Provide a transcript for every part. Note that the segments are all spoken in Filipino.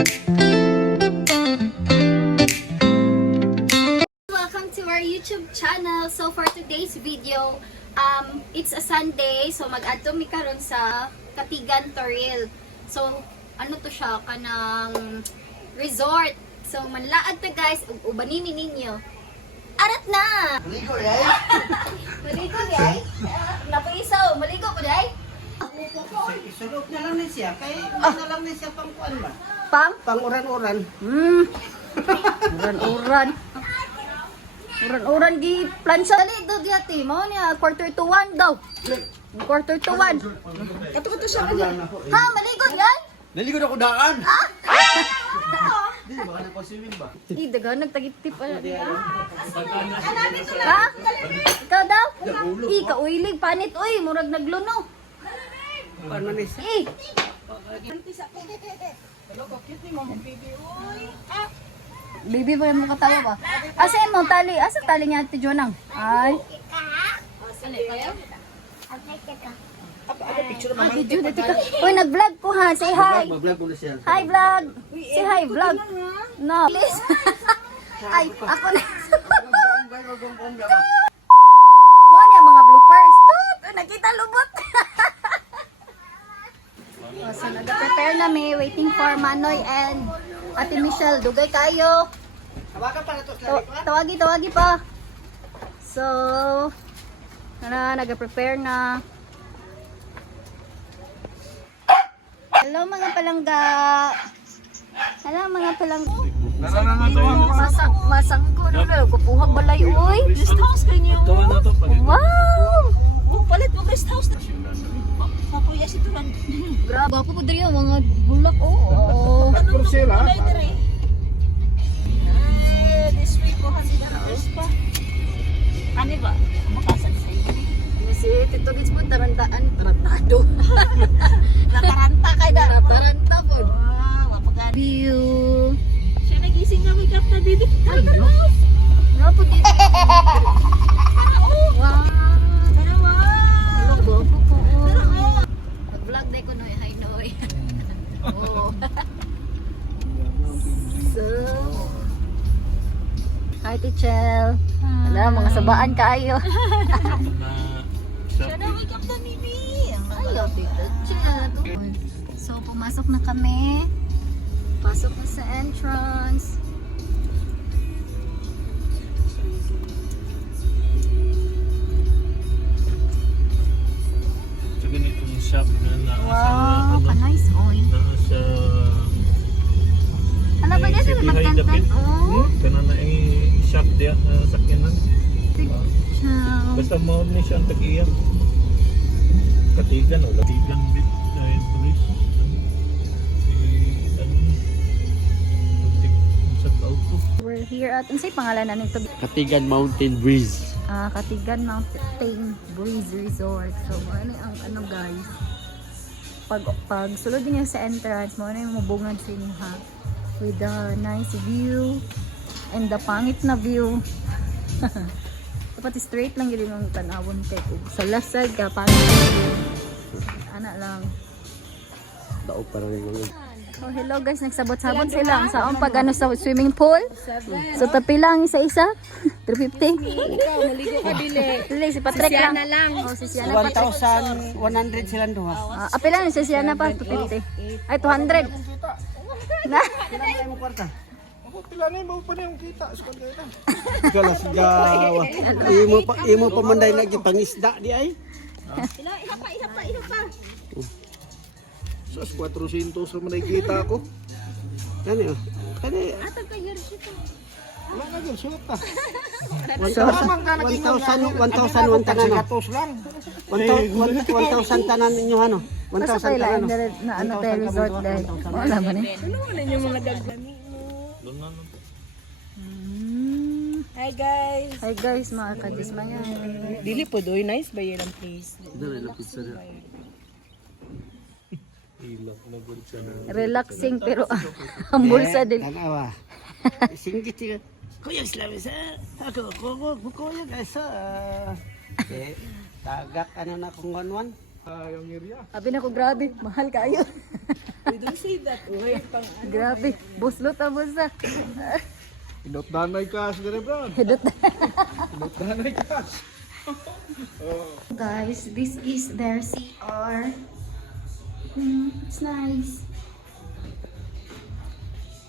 Welcome to our YouTube channel. So for today's video, it's a Sunday, so mag-adto mi karon sa Katigan Toril. So ano to siya, kanang resort. So manlaad ta guys, ubanimi ninyo. Arat na! Maligo, yay! Maligo yay! Napaisaw, maligo ko day? Isulog na lang niya siya. Kaya na lang niya siya pang kuan ba? Pang? Pang uran-uran. Uran-uran. Uran-uran di plansa dali do diati mo niya quarter to 1 daw. Quarter to 1. Kato siya kanya. Ha, maligo yan? Naligo na ko daan. Di ba ka swimming ba? Di daga nagtagitip pa. Ha? Ikaw daw? Ikaw uilig panit uy, murag nagluno. Paano ni siya? Eh. Baby ba mo katawa ba? Asa mo tali? Asa tali niya Ate Jonang? Ay. Ah, video na tika. Uy, nag-vlog ko ha. Say hi. Mag-vlog mo na siya. Hi vlog. Say hi vlog. No, please. Ay, ako na. Mo niya mga bloopers. Tut, nakita lubot. So, nag-prepare na may waiting for Manoy and Ate Michelle. Dugay kayo. Hawakan pa na to sa Tawagi pa. So, nag-prepare na. Hello mga palangga. Hello mga palangga. Masang ko na kupuhag balay uy. Guest house kanyo. Wow! Oh, palit mo guest house. Papuya si Turan. Grabe ako po diri mga bulak oh. Anong kulay dire? This week ko $100 pa. Ano ba? Makasan sa iyo. Si Tito Gits po tarantado. Nataranta kay da. Taranta po. Ah, mapagan. View. Siya nagising na wake up na baby. Grabe po dito. Wow. Dalawa. Hello, guwapo po. Dalawa. Mag-vlog day ko noy. Hi noy. Oh. So. Hi Tichel. Wala, mga sabaan kaayo. Siya na wake up na baby. Hello, Tito Chel. So, pumasok na kami. Pasok na sa entrance. Ito ganitong shop na Wow, ka-nice oy. nasa Ano ba dyan sila mag-content? Oh, kana na shop diya sakyanan. ciao. Basta mo ni siya ang tag-iya. Katigan o Katigan bit dahil police. Sa auto. We're here at, ano sa'yo pangalan na nito? Katigan Mountain Breeze. Katigan Mountain Breeze Resort. So, ano ang ano guys? Pag sulod niyo sa entrance, mo na yung mabungan sa inyo ha. With the nice view and the pangit na view. Dapat straight lang yun yung tanawon kay Kug. Sa left side ka, pangit na view. Ana lang. Daog para rin mga. So hello guys, nagsabot-sabot sila. Ang saong pag ano sa swimming pool. So tapi lang isa-isa. 350. Maligo ka dili. Dili, si Patrick lang. Siana lang. Oh, si Siana Patrick. 1,100 silang duha. Apilan si Siana pa, 250. Ay, 200. Na. Kailan mo kwarta? Pila na mo pa niyong kita sa kanila. Kala sigaw. Imo pa manday na gipangisda di ay. Iha pa. Sus 400 sa manay kita ko. Kani oh. Kani. Atag ka yun siya. Wala na gyud suot ta. 1,000 tanan. Gatos lang. 1,000 tanan ninyo ano? Basta 1,000 kailan tanan. na ano tayo resort dahil. Wala ba ni? Ano na yung mga dagdami mo? Doon na no. Hi guys. Hi guys, mga kadismayan. Dili po doy nice ba yan ang place? Dala na pizza na. Ilak na gud siya na. Relaxing pero ang bulsa din. Tanawa. Singgit siya. Kuya Islam sa ako ko kuya guys. Tagak ano na kung 11. Yung area. Abi na ko, grabe, mahal kayo. We don't say that. Uy, pang Grabe, buslot ang busa. Pinotdanay cash gani bro. Hidot. Pinotdanay cash. Guys, this is their CR. It's nice.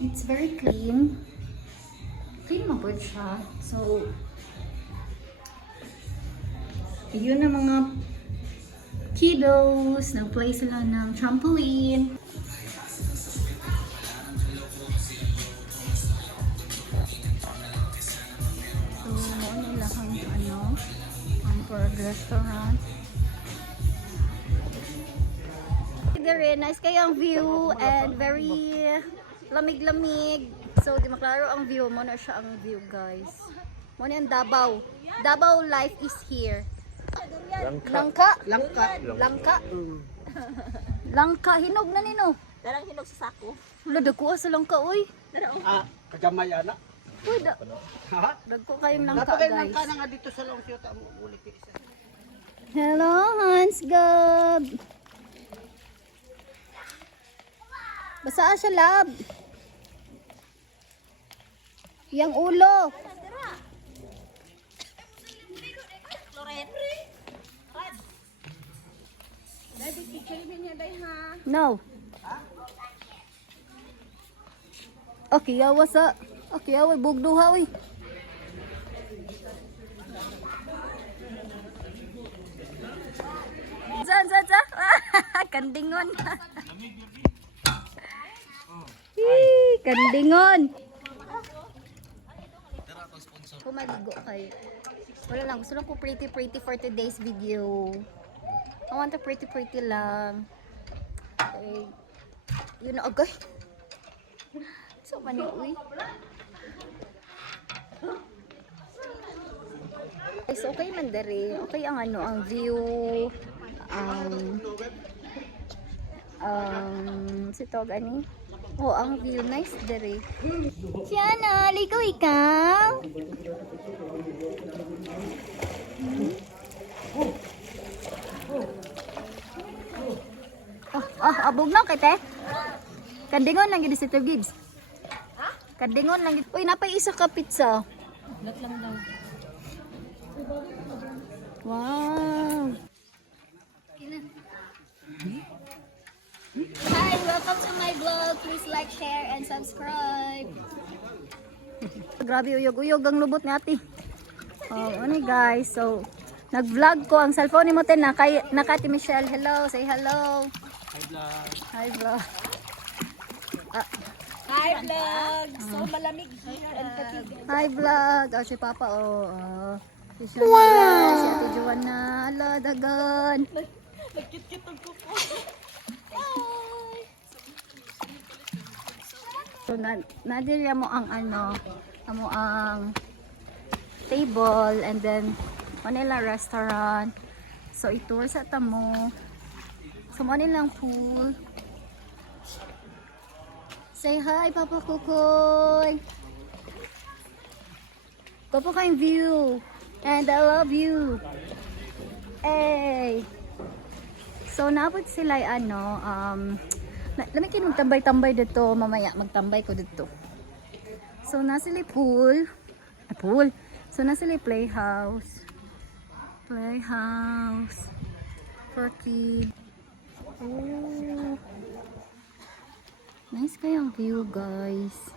It's very clean. Clean mo po siya. So, yun ang mga kiddos. Nag-play sila ng trampoline. So, ano lang ang Porg restaurant. Very nice kayo ang view and very lamig-lamig. So, di maklaro ang view. Mo na siya ang view, guys. Mo na ang Davao. Davao life is here. Langka. Langka. Langka. Hinog na nino. darang hinog sa sako. Wala, dagko sa langka, uy. Kagamay ana. Uy, Ha? dagko kayong langka, Napakay lang guys. ka na nga dito sa Longsiyo ta mo ulit isa. Hello, Hans Gab. Basa siya, lab. Yang ulo. No. Okay, yawa sa. Okay, yawa, bugduha, uy. Saan. Kandingon. Hii, kandingon. Kumaligo kayo. Wala lang, gusto lang ko pretty for today's video. I want a pretty lang. Okay. Yun na agay. So, mani, uy. Guys, okay man dere. Okay ang ang view. Si Tog ani. Oh, ang view nice dere. Siana, ligo ikaw. Abog na kay te. Kandingon lang gid si Tog Gibbs. Kandingon lang gid. Uy, napay isa ka pizza. Lat lang daw. Wow. Hi, welcome to my vlog. Please like, share, and subscribe. Grabe, uyog-uyog ang lubot ni ate. Oh, ano guys. So, nag-vlog ko. Ang cellphone ni mo ten na kay Michelle. Hello, say hello. Hi vlog. Hi vlog. Hi vlog. So malamig here and fatigue. Hi vlog. Oh, si Papa si Shana, si Ate Joanna. Ala, dagan. Nagkit-kit ang kuko. So, nadirya mo ang ang table and then Manila restaurant. So, itour sa tamo. So, Manila pool. Say hi, Papa Kukoy. Gopo kayong view. And I love you. Hey. So, naabot sila lamig kinong tambay-tambay dito. Mamaya magtambay ko dito. So, nasili pool. Pool. So, nasili playhouse. Playhouse. For kids. Oh. Nice kayang view, guys.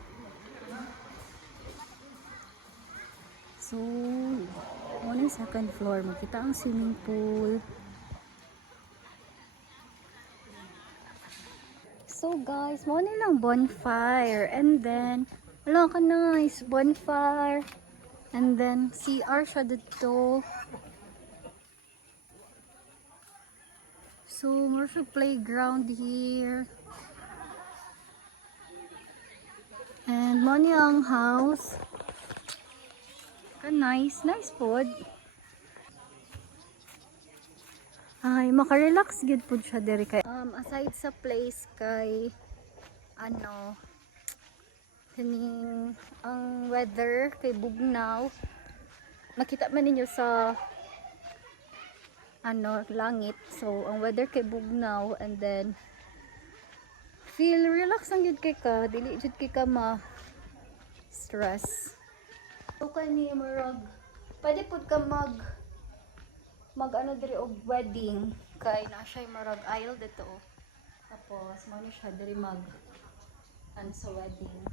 So, ano yung second floor? Makita ang swimming pool. So guys, mo nilang bonfire and then wala ka nice bonfire and then CR siya dito. So more siya playground here and mo nilang house. Ka nice food. Ay, maka-relax gid pud siya diri kay aside sa place kay kaning ang weather kay bugnaw. Makita man ninyo sa langit. So ang weather kay bugnaw, and then feel relax ang yun kay ka, dili jud kay ka ma stress. So kani murag pwede pud ka mag ano diri og wedding kay na siya marag aisle dito. Tapos mo ni siya diri mag sa wedding.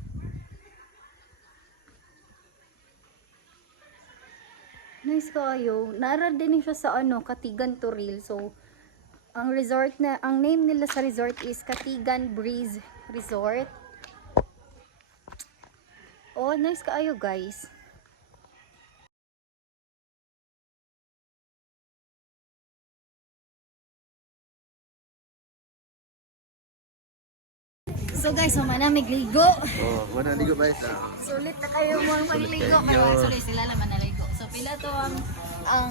Nice kayo. Nara din siya sa Katigan Turil. So ang name nila sa resort is Katigan Breeze Resort. Oh, nice kayo guys. So guys, manamig ligo. Oh, mana ligo ba isa? Sulit na kayo mga magligo. Pero sulit sila naman naligo. So pila to ang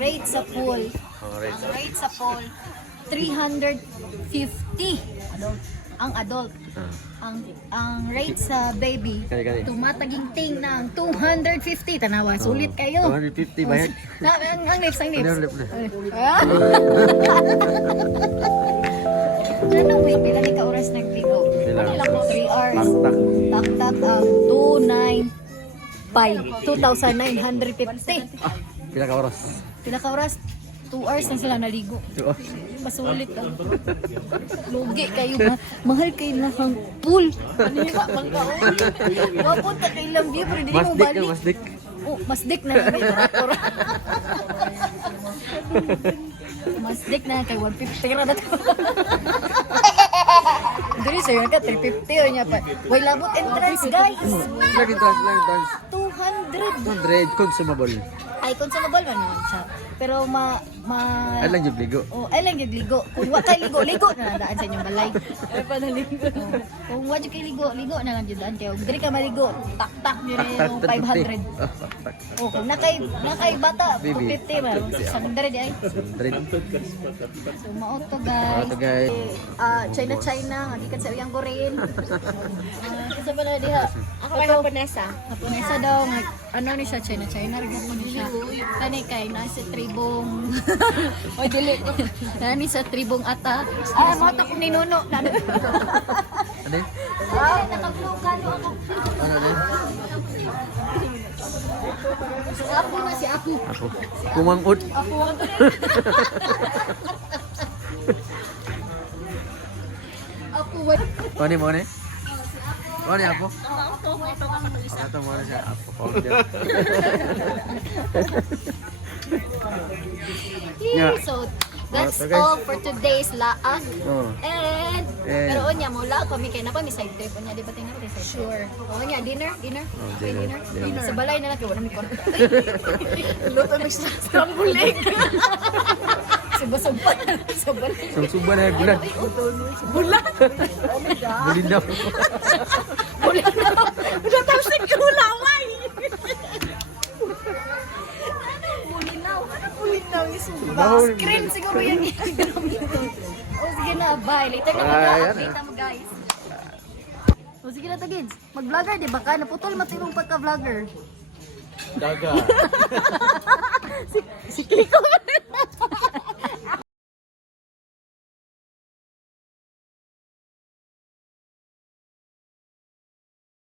rate sa pool. rate. Ang rate sa pool 350 ang adult. Ang rate sa baby Kani. tumataging-ting ng 250. Tanawa, sulit kayo. 250 bayad. Ang lips, ang lips. Ano lip na? Ano, wait, pila ni ka oras nagligo? Pila? Ano lang mo? 3 hours. Tak. Tak-tak, 2,950. Pila ka oras? Pila ka oras? 2 hours na sila naligo. Tuo. Masulit lang. Lugi kayo, mahal kayo na ang pool. Ano yung mangkaon? Wapunta kayo lang view, pero hindi mo Masdik balik. ka, masdik. Oh, masdik na lang. Masdik na kay 150 ra na to. Diri sa'yo ka 350 o niya pa. Way labot entrance guys. Lagi trans. 200. 200 consumable. Ay consumable man yun siya. Pero Ay lang yung ligo. ay lang yung ligo. Kung wa kay ligo na lang daan sa inyong balay. Ay pa naligo. Kung wa kay ligo na lang dyan daan kayo. Diri ka maligo, tak yun yung 500. Oh, kung nakay bata, Baby. 250 ba? 600 ay. 100. So mao to guys. Ito guys. China, hindi ka sa iyang gorin. Kasi pala diha. Ako ay Japonesa. Japonesa daw, ano ni siya, China, rin mo ni siya. Kani kay, nasa tribong, o dili, nani sa tribong ata. Mo to kung ninuno. Ano yun? Naka-vlog ka, no ako. Ano yun? Si Apo na, si Apo. Ako. Kumangkot. Apo ang Apo, what? Ano mo ni? Ano ni ako? Ito mo na siya. Ako. So, that's all for today's laag. Oh. And, And- pero onya mo laag kami kay na pa mi side trip onya di ba tingnan mo side trip. Sure. Onya dinner. Okay, dinner. dinner. Sa balay na lang kay wala mi kwarto. Luto mi sa scrambled egg. Suba-suba sa balay. Suba na yung bulan. Bulan. Bulin daw. Bulan na. Natapos na ulaway. Bulinaw ni Suba. Screen siguro yan ginagamit. O sige na, bye. Later na mag-update mo guys. O sige na Tagids. Mag-vlogger di ba ka? Naputol matinong pagka-vlogger. Daga. Si Kliko.